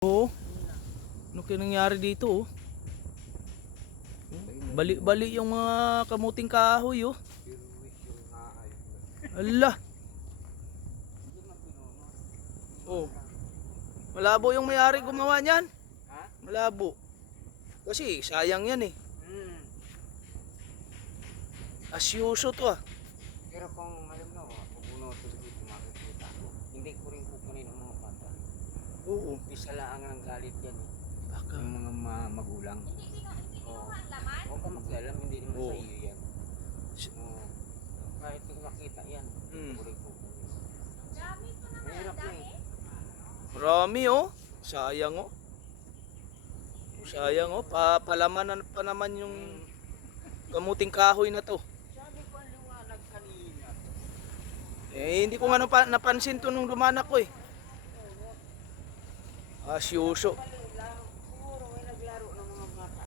Oo. Ano kaya nangyari dito oh? Bali-bali yung mga kamuting kahoy oh. Ala. Oh. Malabo yung may-ari gumawa niyan. Ha? Malabo. Kasi sayang yan eh. Asyuso to ah. Pero kung alam mo, pupunutin dito makikita ko. Hindi ko rin kukunin ang mga bata. Oo. Isa lang ang galit yan eh. Baka. Yung mga magulang. Oo. Huwag ka makialam, hindi naman Oo. sa iyo yan. Oo. Kahit kung makita yan, ko rin kukunin. Mahirap na eh. Marami oh. Sayang oh. Sayang oh. Papalaman pa naman yung kamuting kahoy na to. Sabi ko ang liwanag kanina. Eh hindi ko nga napansin to nung dumanak ko eh. Asyuso. Lang